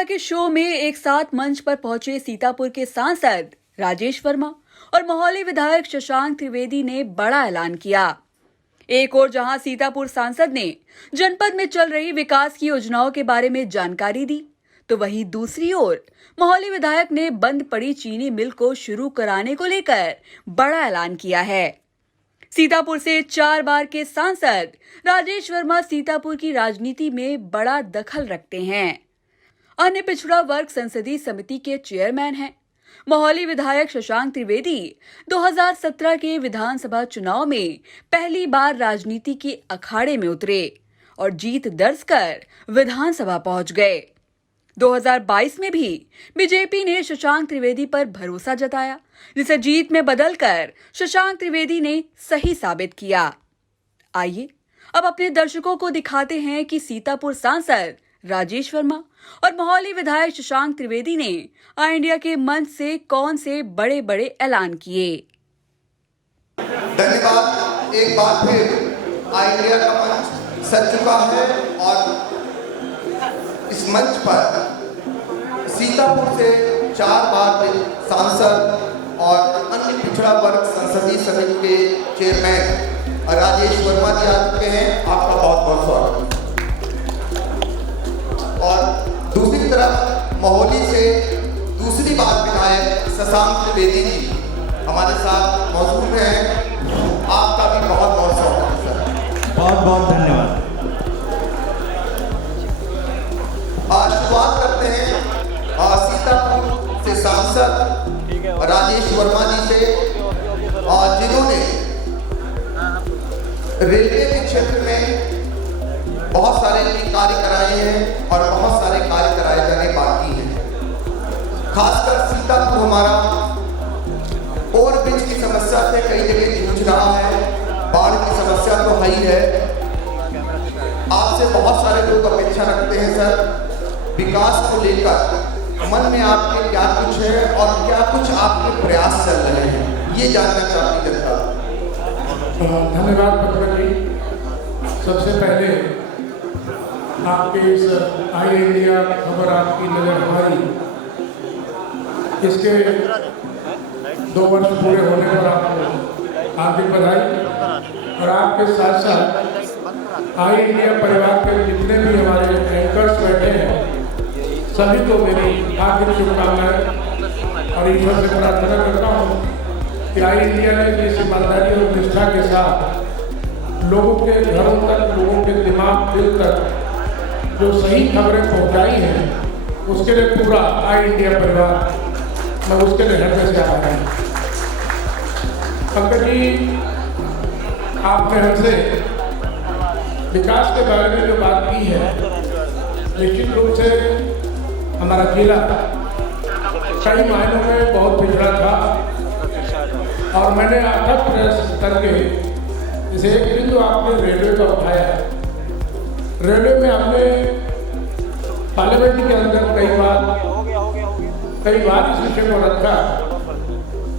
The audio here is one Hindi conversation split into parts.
इंडिया के शो में एक साथ मंच पर पहुंचे सीतापुर के सांसद राजेश वर्मा और मौहली विधायक शशांक त्रिवेदी ने बड़ा ऐलान किया। एक ओर जहां सीतापुर सांसद ने जनपद में चल रही विकास की योजनाओं के बारे में जानकारी दी, तो वहीं दूसरी ओर मौहली विधायक ने बंद पड़ी चीनी मिल को शुरू कराने को लेकर बड़ा ऐलान किया है। सीतापुर से 4 बार के सांसद राजेश वर्मा सीतापुर की राजनीति में बड़ा दखल रखते हैं। अन्य पिछड़ा वर्ग संसदीय समिति के चेयरमैन हैं। मौहली विधायक शशांक त्रिवेदी 2017 के विधानसभा चुनाव में पहली बार राजनीति के अखाड़े में उतरे और जीत दर्ज कर विधानसभा पहुंच गए। 2022 में भी बीजेपी ने शशांक त्रिवेदी पर भरोसा जताया, जिसे जीत में बदलकर शशांक त्रिवेदी ने सही साबित किया। आइए अब अपने दर्शकों को दिखाते हैं कि सीतापुर सांसद राजेश वर्मा और मौहली विधायक शशांक त्रिवेदी ने आई इंडिया के मंच से कौन से बड़े बड़े ऐलान किए। धन्यवाद। एक बार फिर आई इंडिया का मंच सज चुका है और इस मंच पर सीतापुर से 4 बार के सांसद और अन्य पिछड़ा वर्ग संसदीय समिति के चेयरमैन राजेश वर्मा जी आ चुके हैं। आपका बहुत बहुत स्वागत। और दूसरी तरफ मौहली से दूसरी बार विधायक शशांक त्रिवेदी जी हमारे साथ मौजूद हैं। आपका भी बहुत बहुत स्वागत है। बहुत बहुत धन्यवाद। शुरुआत करते हैं सीतापुर से सांसद राजेश वर्मा जी से, जिन्होंने रेलवे के क्षेत्र में बहुत सारे कार्य कराए हैं और बहुत सारे कार्य कराए जाने बाकी हैं। खासकर सीतापुर हमारा ओवरब्रिज की समस्या से कई जगह जूझ रहा है, बाढ़ की समस्या तो है ही है। आपसे बहुत सारे लोग अपेक्षा रखते हैं सर, विकास को लेकर मन में आपके क्या कुछ है और क्या कुछ आपके प्रयास चल रहे हैं, ये जानना चाहती जनता। धन्यवाद पत्रकार जी। सबसे पहले आपके इस आई इंडिया खबर आपकी नजर हमारी इसके 2 वर्ष पूरे होने पर आपको हार्दिक बधाई। और आपके साथ साथ आई इंडिया परिवार के जितने भी हमारे एंकर्स बैठे हैं सभी को मेरी हार्दिक शुभकामनाएं और ईश्वर से प्रार्थना करता हूँ कि आई इंडिया ने जिस ईमानदारी और निष्ठा के साथ लोगों के घरों तक, लोगों के दिमाग दिल तक जो सही खबरें पहुंचाई हैं, उसके लिए पूरा आई इंडिया परिवार मैं उसके लिए हृदय से आभारी हूं। पंकज जी, आपने हमसे विकास के बारे में जो बात की है, निश्चित रूप से हमारा जिला कई मायनों में बहुत पिछड़ा था और मैंने अथक प्रयास करके जैसे एक दिन जो आपने रेलवे का उठाया, रेलवे में हमने पार्लियामेंट के अंदर कई बार इस विषय को रखा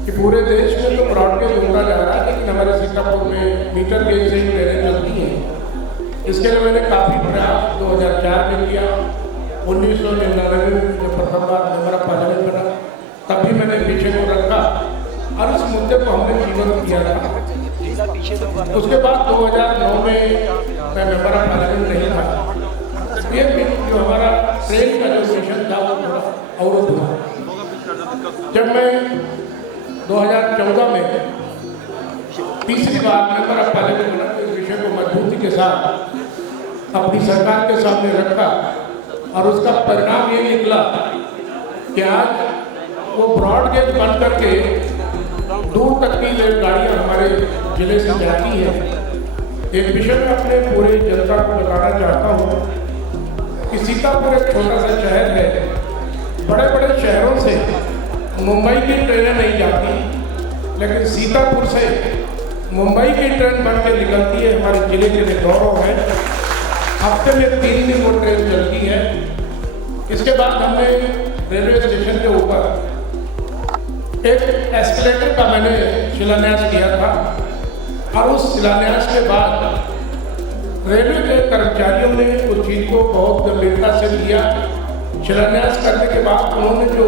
कि पूरे देश में तो ब्रॉडगेज होता जा रहा है, लेकिन हमारे सीतापुर में मीटर गेज से ही ट्रेनें चलती हैं। इसके लिए मैंने काफ़ी प्रयास 2004 में किया। 1999 में जब प्रथम बार मेंबर ऑफ पार्लियामेंट बना, तब भी मैंने विषय को रखा और इस मुद्दे को हमने जीवन किया था। उसके बाद 2009 में मैं मेंबर ऑफ पार्लियामेंट नहीं था। ये जो हमारा ट्रेन का जो मिशन था वो थोड़ा अवरुद्ध हुआ। जब मैं 2014 में तीसरी बार मेंबर ऑफ पार्लियामेंट बना, इस विषय को मजबूती के साथ अपनी सरकार के सामने रखा और उसका परिणाम ये निकला कि आज वो ब्रॉडगेज बन करके दूर तक की रेलगाड़ियाँ हमारे जिले से जाती है। एक विषय में अपने पूरे जनता को बताना चाहता हूँ कि सीतापुर एक छोटा सा शहर है। बड़े बड़े शहरों से मुंबई की ट्रेनें नहीं जाती, लेकिन सीतापुर से मुंबई की ट्रेन बन के निकलती है। हमारे जिले के लिए गौरव है। हफ्ते में 3 दिन वो ट्रेन चलती है। इसके बाद हमने रेलवे स्टेशन के ऊपर एक एस्केलेटर का मैंने शिलान्यास किया था और उस शिलान्यास के बाद रेलवे के कर्मचारियों ने उस चीज़ को बहुत गंभीरता से लिया शिलान्यास करने के बाद उन्होंने जो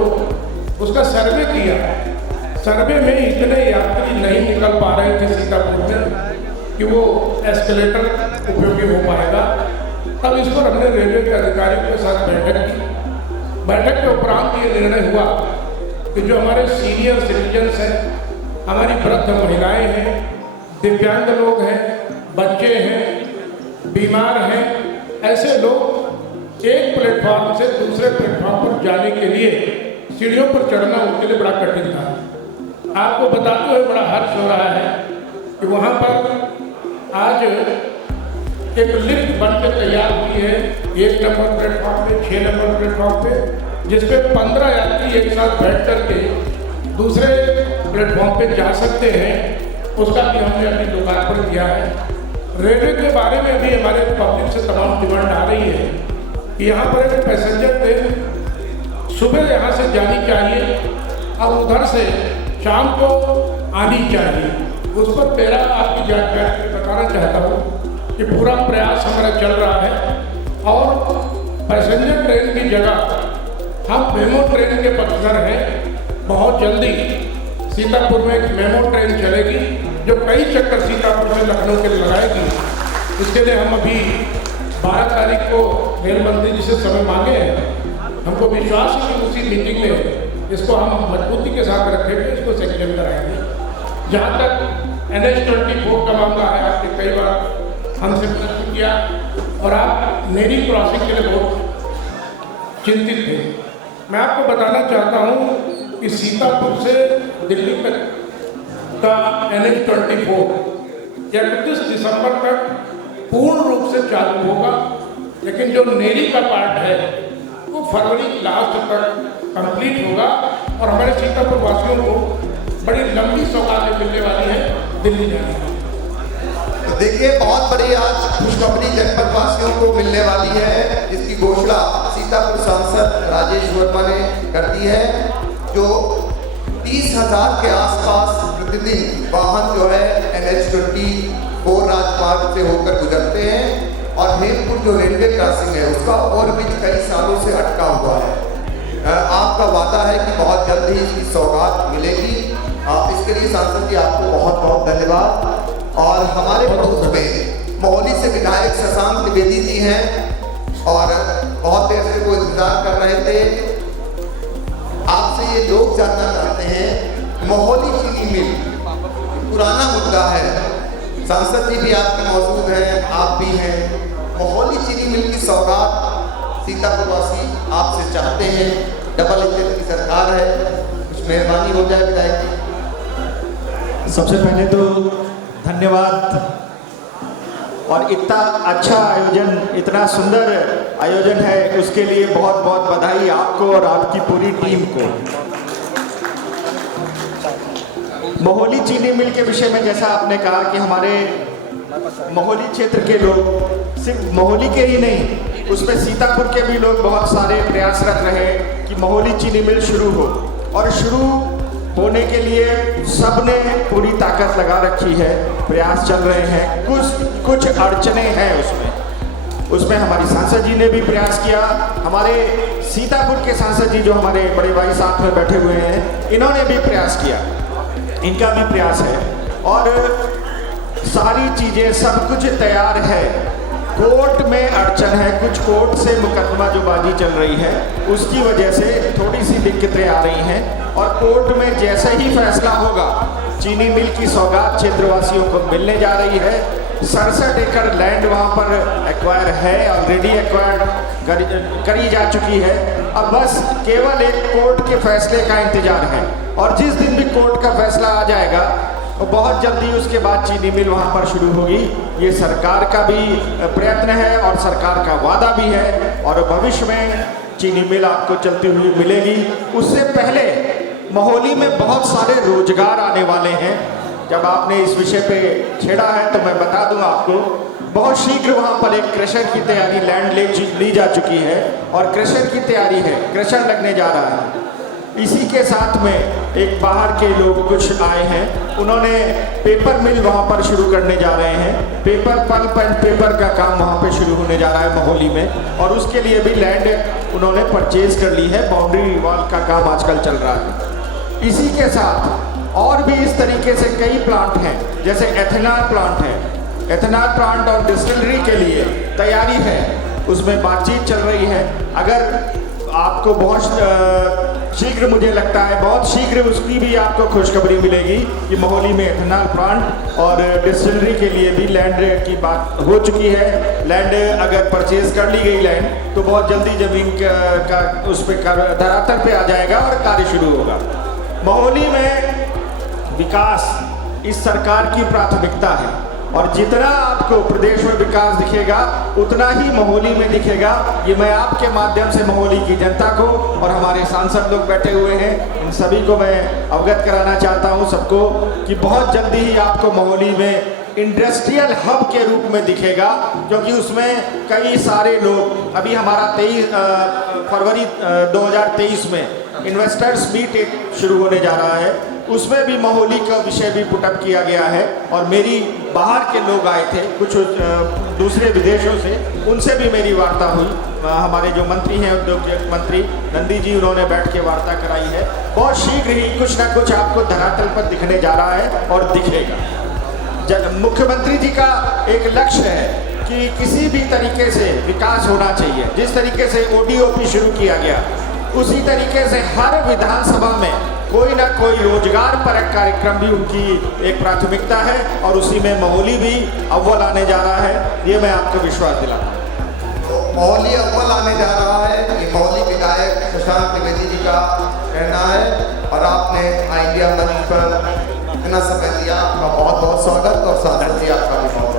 उसका सर्वे किया, सर्वे में इतने यात्री नहीं निकल पा रहे थे सीतापुर में कि वो एस्केलेटर उपयोगी हो पाएगा। तब इस पर हमने रेलवे के अधिकारियों के साथ बैठक की। बैठक के उपरांत ये निर्णय हुआ कि जो हमारे सीनियर सिटीजन्स हैं, हमारी वृद्ध महिलाएं हैं, दिव्यांग लोग हैं, बच्चे हैं, बीमार हैं, ऐसे लोग एक प्लेटफॉर्म से दूसरे प्लेटफॉर्म पर जाने के लिए सीढ़ियों पर चढ़ना उनके लिए बड़ा कठिन था। आपको बताते हुए बड़ा हर्ष हो रहा है कि वहाँ पर आज एक लिफ्ट बनकर तैयार हुई है 1 नंबर प्लेटफॉर्म पे, 6 नंबर प्लेटफॉर्म पे, जिसपे 15 यात्री एक साथ बैठ करके दूसरे प्लेटफॉर्म पे जा सकते हैं। उसका भी हमने अपनी लोकार्पण किया है। रेलवे के बारे में भी हमारे पब्लिक से तमाम डिमांड आ रही है कि यहाँ पर एक पैसेंजर ट्रेन सुबह यहाँ से जानी चाहिए और उधर से शाम को आनी चाहिए। उस पर मेरा आपकी जानकारी बताना चाहता हूँ कि पूरा प्रयास हमारा चल रहा है और पैसेंजर ट्रेन की जगह हम मेमो ट्रेन के पक्षधर हैं। बहुत जल्दी सीतापुर में एक मेमो ट्रेन चलेगी जो कई चक्कर सीतापुर से लखनऊ के लिए लगाएगी। इसके लिए हम अभी 12 तारीख को रेल मंत्री जी से समय मांगे हैं। हमको विश्वास है कि उसी मीटिंग में इसको हम मजबूती के साथ रखेंगे, इसको सेक्शन कराएंगे। जहाँ तक NH-24 का मामला है, आपने कई बार हमसे प्रश्न किया और आप नेरी क्रॉसिंग के लिए बहुत चिंतित थे। मैं आपको बताना चाहता हूँ कि सीतापुर से दिल्ली तक का NH-24 31 दिसंबर तक पूर्ण रूप से चालू होगा, लेकिन जो नेरी का पार्ट है वो फरवरी लास्ट तक कंप्लीट होगा और हमारे सीतापुर वासियों को बड़ी लंबी सौगातें मिलने वाली है दिल्ली जाने की। तो देखिए, बहुत बड़ी आज खुशखबरी जनपद वासियों को मिलने वाली है, जिसकी घोषणा सीतापुर सांसद राजेश वर्मा ने कर दी है। जो 30,000 के आसपास प्रतिदिन वाहन जो है NH-24 राजमार्ग से होकर गुजरते हैं और हेमपुर जो रेलवे क्रॉसिंग है उसका ओवरब्रिज कई सालों से अटका हुआ है। आपका वादा है कि बहुत जल्द ही इसकी सौगात मिलेगी। इसके लिए सांसद जी आपको बहुत बहुत धन्यवाद। और हमारे पड़ोस में मोहाली से विधायक शशांक त्रिवेदी जी हैं और बहुत देर से वो इंतजार कर रहे थे। आपसे ये लोग जानना चाहते हैं, मोहाली चीनी मिल पुराना मुद्दा है, सांसद जी भी आपके मौजूद हैं, आप भी हैं। मोहाली चीनी मिल की सौगात सीतापुर वासी आपसे चाहते हैं। डबल इंजन की सरकार है, कुछ मेहरबानी हो जाए विधायक जी। सबसे पहले तो धन्यवाद और इतना अच्छा आयोजन, इतना सुंदर आयोजन है उसके लिए बहुत बहुत बधाई आपको और आपकी पूरी टीम को। मोहाली चीनी मिल के विषय में जैसा आपने कहा कि हमारे मोहाली क्षेत्र के लोग, सिर्फ मोहाली के ही नहीं, उसमें सीतापुर के भी लोग बहुत सारे प्रयासरत रहे कि मोहाली चीनी मिल शुरू हो और शुरू होने के लिए सबने पूरी ताकत लगा रखी है, प्रयास चल रहे हैं। कुछ अड़चने हैं उसमें हमारी सांसद जी ने भी प्रयास किया, हमारे सीतापुर के सांसद जी जो हमारे बड़े भाई साथ में बैठे हुए हैं इन्होंने भी प्रयास किया, इनका भी प्रयास है और सारी चीज़ें सब कुछ तैयार है। कोर्ट में अड़चन है, कुछ कोर्ट से मुकदमा जो बाजी चल रही है उसकी वजह से थोड़ी सी दिक्कतें आ रही हैं और कोर्ट में जैसे ही फैसला होगा चीनी मिल की सौगात क्षेत्रवासियों को मिलने जा रही है। 67 एकड़ लैंड वहाँ पर एक्वायर है, ऑलरेडी एक्वायर करी जा चुकी है। अब बस केवल एक कोर्ट के फैसले का इंतजार है और जिस दिन भी कोर्ट का फैसला आ जाएगा और बहुत जल्दी उसके बाद चीनी मिल वहाँ पर शुरू होगी। ये सरकार का भी प्रयत्न है और सरकार का वादा भी है और भविष्य में चीनी मिल आपको चलती हुई मिलेगी। उससे पहले मोहाली में बहुत सारे रोजगार आने वाले हैं। जब आपने इस विषय पे छेड़ा है तो मैं बता दूं आपको, बहुत शीघ्र वहाँ पर एक क्रशर की तैयारी लैंड ली जा चुकी है और क्रशर की तैयारी है, क्रशर लगने जा रहा है। इसी के साथ में एक बाहर के लोग कुछ आए हैं, उन्होंने पेपर मिल वहाँ पर शुरू करने जा रहे हैं। पेपर पल्प एंड पेपर का काम वहाँ पे शुरू होने जा रहा है मोहाली में, और उसके लिए भी लैंड उन्होंने परचेज कर ली है। बाउंड्री वॉल का काम आजकल चल रहा है। इसी के साथ और भी इस तरीके से कई प्लांट हैं, जैसे एथेनॉल प्लांट है। एथेनॉल प्लांट और डिस्टिलरी के लिए तैयारी है, उसमें बातचीत चल रही है। अगर आपको बहुत शीघ्र, मुझे लगता है बहुत शीघ्र उसकी भी आपको खुशखबरी मिलेगी कि मोहाली में एथेनॉल प्लांट और डिस्टिलरी के लिए भी लैंड की बात हो चुकी है। लैंड अगर परचेज कर ली गई लैंड, तो बहुत जल्दी जमीन का उस पर धरातल पे आ जाएगा और कार्य शुरू होगा। मोहाली में विकास इस सरकार की प्राथमिकता है, और जितना आपको प्रदेश में विकास दिखेगा उतना ही मोहाली में दिखेगा। ये मैं आपके माध्यम से मोहाली की जनता को और हमारे सांसद लोग बैठे हुए हैं, इन सभी को मैं अवगत कराना चाहता हूँ सबको, कि बहुत जल्दी ही आपको मोहाली में इंडस्ट्रियल हब के रूप में दिखेगा, क्योंकि उसमें कई सारे लोग, अभी हमारा 23 फरवरी 2023 में इन्वेस्टर्स मीट एक शुरू होने जा रहा है, उसमें भी मोहाली का विषय भी पुटअप किया गया है। और मेरी बाहर के लोग आए थे, कुछ दूसरे विदेशों से, उनसे भी मेरी वार्ता हुई। हमारे जो मंत्री हैं, उद्योग मंत्री नंदी जी, उन्होंने बैठ के वार्ता कराई है। बहुत शीघ्र ही कुछ ना कुछ आपको धरातल पर दिखने जा रहा है और दिखेगा। मुख्यमंत्री जी का एक लक्ष्य है कि किसी भी तरीके से विकास होना चाहिए। जिस तरीके से ODOP शुरू किया गया, उसी तरीके से हर विधानसभा में कोई ना कोई रोजगार परक कार्यक्रम भी उनकी एक प्राथमिकता है, और उसी में मोहाली भी अव्वल आने जा रहा है, ये मैं आपको विश्वास दिलाता हूँ। तो मोहाली अव्वल आने जा रहा है, ये मोहाली विधायक शशांक त्रिवेदी जी का कहना है। और आपने इंडिया मंच पर इतना समय दिया, आपका बहुत बहुत स्वागत, और सांसद जी आपका भी बहुत